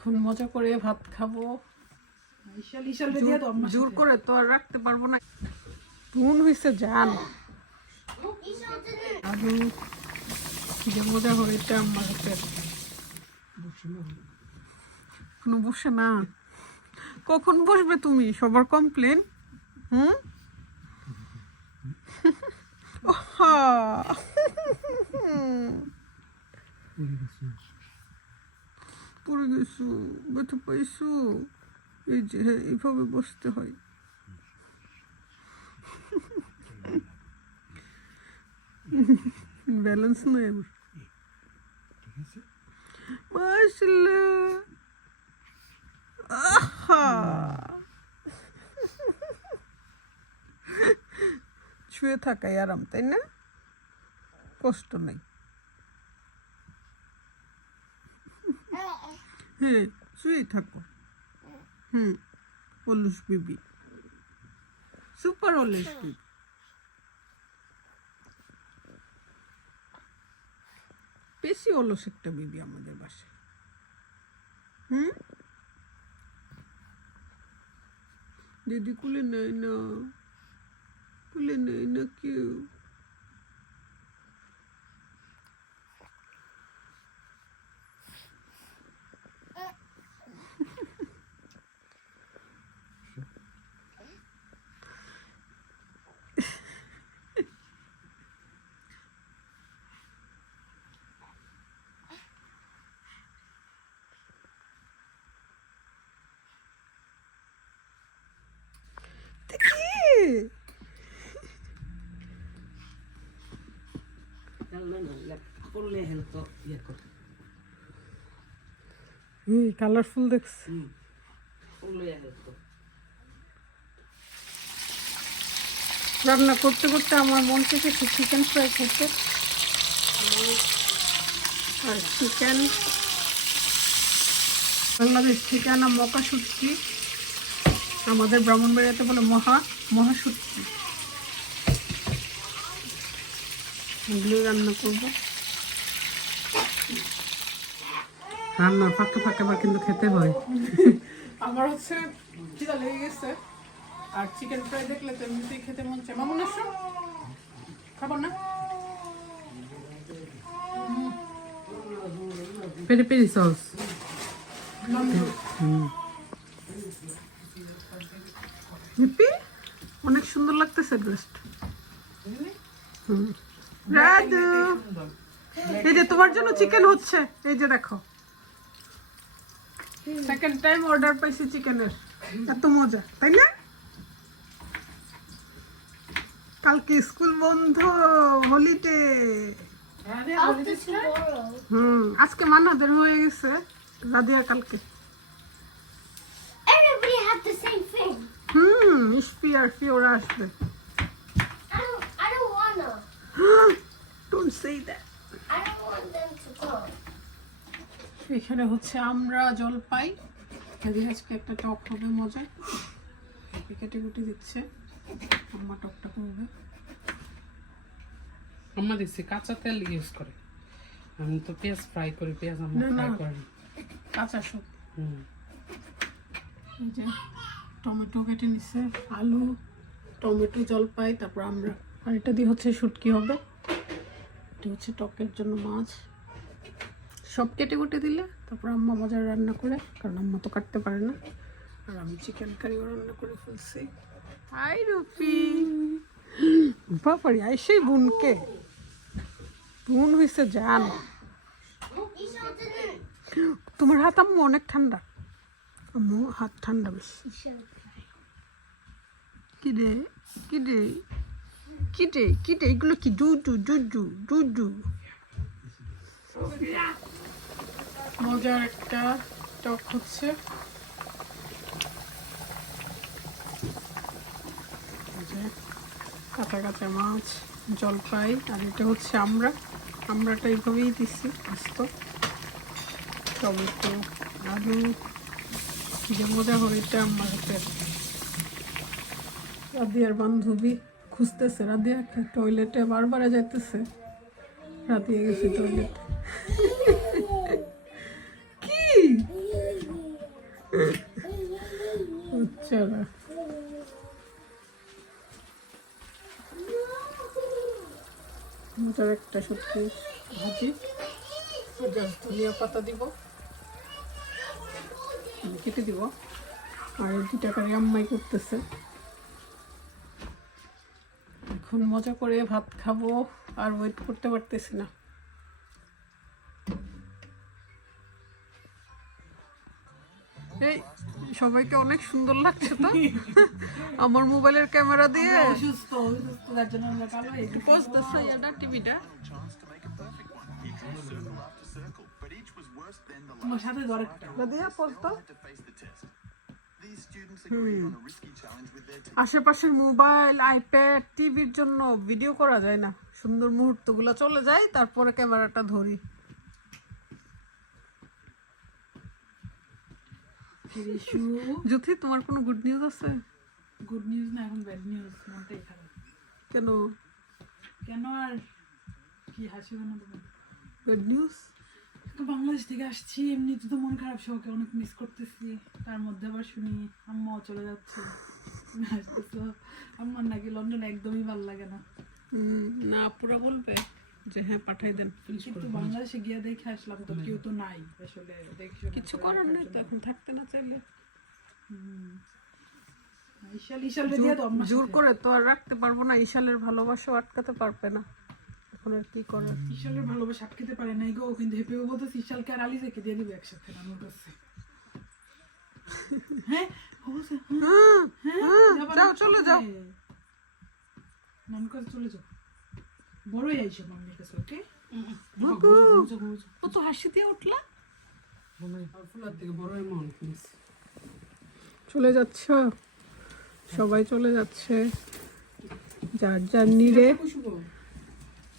এখন মজা করে ভাত খাবো। জোর করে তো আর রাখতে পারবো না। কোন হয়েছে জান আলু যে মজা হয়েছে আমার হাতে। কোনো বসে না, কখন বসবে তুমি? সবার কমপ্লেন। পড়ে গেছো, ব্যথা পাইছো? এই যে হ্যাঁ, এইভাবে বসতে হয়। ব্যালেন্স নাই আমার। মাশাআল্লাহ, আহা শুয়ে থাকাই আরাম, তাই না? কষ্ট নেই। হ্যাঁ, শুয়ে থাকো। অলস বেবি, সুপার অলস বেবি। বেশি অলস একটা বেবি আমাদের বাসায়। দিদি কুলে নেয় না, কুলে নেয় না কেউ। কালারফুল দেখছি। রান্না করতে করতে আমার মন থেকে চিকেন ফ্রাই করতে, আর চিকেন বাংলাদেশ থেকে আনা মকা শুটকি, আমাদের ব্রাহ্মণবাড়িয়াতে বলে মহা শুটকি, এগুলো রান্না করবো। রান্নার ফাঁকে ফাঁকে আবার কিন্তু খেতে হয়। আমার হচ্ছে খিদা লেগে গেছে, আর চিকেন ফ্রাই দেখলে তো এমনিতেই খেতে মন চায়। মামুন আসো, খাবো না? পেরি পেরি সস অনেক সুন্দর লাগতেছে ড্রেসটা। রাধু, এই যে তোমার জন্য চিকেন হচ্ছে, এই যে দেখো। সেকেন্ড টাইম অর্ডার পাইছি চিকেনের, এত মজা, তাই না? কালকে স্কুল বন্ধ, হলিডে। আজকে মানাদের হয়ে গেছে, রাধিয়া কালকে। ইশপি আর ফিওরা আসবে। Don't say that. I don't want them to go. এখানে হচ্ছে আমরা জলপাই, আজকে একটা টক হবে মজা। কেটে কুটে দিচ্ছে, আম্মা টকটা করবে। আম্মা দিচ্ছে কাঁচা তেল ইউজ করে, আমি তো পেঁয়াজ ফ্রাই করি। পেঁয়াজ আম্মা ফ্রাই করেন, কাঁচা সব। এই যে টমেটো কেটে নিচ্ছে, আলু, টমেটো, জলপাই, তারপর আমরা। আর এটা দিয়ে হচ্ছে শুটকি হবে, এটা হচ্ছে টকের জন্য মাছ। সব কেটে কুটে দিলে তারপর আম্মা মজার রান্না করে, কারণ আম্মা তো কাটতে পারে না। আর আমি চিকেন কারিও রান্না করে ফেলছি। হাই রুপি, বাবারি আইসেই বোনকে, বোন হয়েছে জান। তোমার হাত আম্মু অনেক ঠান্ডা, আম্মু হাত ঠান্ডা বেশি। কিরে কিরে কিরে কিরে, এগুলো কি? ডুডু ডুডু ডুডু। মজার একটা টক হচ্ছে। কাঁচা কাঁচা মাছ, জলপাই, আর এটা হচ্ছে আমরাটা এইভাবেই দিচ্ছি আস্ত। টমেটো, আলু, যে মজা হয়েছে আমার হাতে। রাধিয়ার বান্ধবী খুঁজতেছে, রাধিয়া টয়লেটে বারবার যাইতেছে। রাধিয়া গেছে টয়লেটে। কি চেহারা। মজার একটা শুটকি ভাজি, জাস্ট ধনিয়া পাতা দিব, কেটে দিব। আর 2 টাকার আম্মাই করতেছে। এখন মজা করে ভাত খাবো, আর ওয়েট করতে পারতেছি না। এই সবাইকে অনেক সুন্দর লাগছে তো আমার মোবাইলের ক্যামেরা দিয়ে। অসুস্থ তার জন্য আমরা কালো হয়ে গেছি। পোজ দিচ্ছে এটা টিভিটা। তোমার সাথে ধরে একটা দিয়া পোজ দাও। আশেপাশের মোবাইল, আইপ্যাড, টিভির জন্য ভিডিও করা যায় না, সুন্দর মুহূর্তগুলো চলে যায়, তারপরে ক্যামেরাটা ধরি। জ্যোতি, তোমার কোনো গুড নিউজ আছে? গুড নিউজ না, এখন ব্যাড নিউজ। মনটাই খারাপ। কেন? কেন আর কি হাসি না তোমার? Good news? বাংলাদেশ থেকে আসছি, এমনিতে তো মন খারাপ, সবাইকে অনেক মিস করতেছি। তার মধ্যে আবার শুনি আম্মাও চলে যাচ্ছে। আসতেছো, আমার নাকি লন্ডনে একদমই ভালো লাগে না। না, পুরা বলবে যে হ্যাঁ পাঠাই দেন। কিন্তু বাংলাদেশে গিয়ে দেখে আসলাম তো কেউ তো নাই আসলে, দেখি কিছু করার নেই তো, এখন থাকতে না চাইলে। ইশাল দিয়ে তো আম্মা জোর করে তো আর রাখতে পারবো না, ইশালের ভালোবাসা আটকাতে পারবে না। এখন আর কি করার? ইশালের ভালোবাসা আটকাতে পারে নাই গো, কিন্তু হেপেও বলতেছে ইশালকে আর আলিজাকে দিয়ে দিবে একসাথে নানুর কাছে। হ্যাঁ বলছে, যাও, চলে যাও। নানুর কাছে চলে যাও, বড়ই আইসো মাম্মির কাছে। ওকে, ও তো হাসি দিয়ে উঠলা। ফুলার থেকে বড় এমন চলে যাচ্ছ, সবাই চলে যাচ্ছে যার যার নিরে,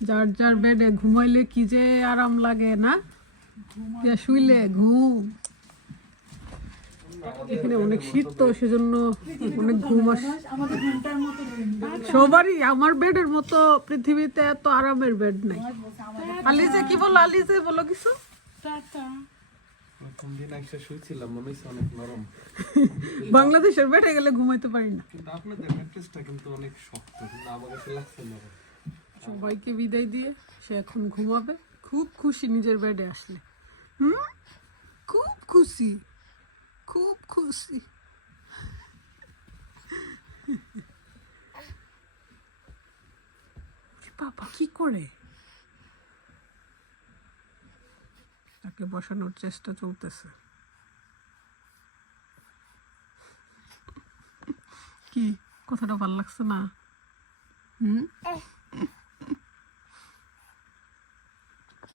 যার যার বেডে। ঘুমাইলে কি যে আরাম লাগে না, শুইলে ঘুম। এখানে অনেক শীত তো, সেজন্য অনেক ঘুম আসে আমাদের ঘন্টার মতো। সবারই। আমার বেডের মতো পৃথিবীতে এত আরামের বেড নাই। আলিজে কি বলো? আলিজে বলো কিছু। বাংলাদেশের বেডে গেলে ঘুমাইতে পারি না। সবাইকে বিদায় দিয়ে সে এখন ঘুমাবে। খুব খুশি নিজের বেডে আসলে। খুব খুশি, খুব খুশি। বাবা কি করে? তাকে বসানোর চেষ্টা চলতেছে। কি কথাটা ভালো লাগছে না?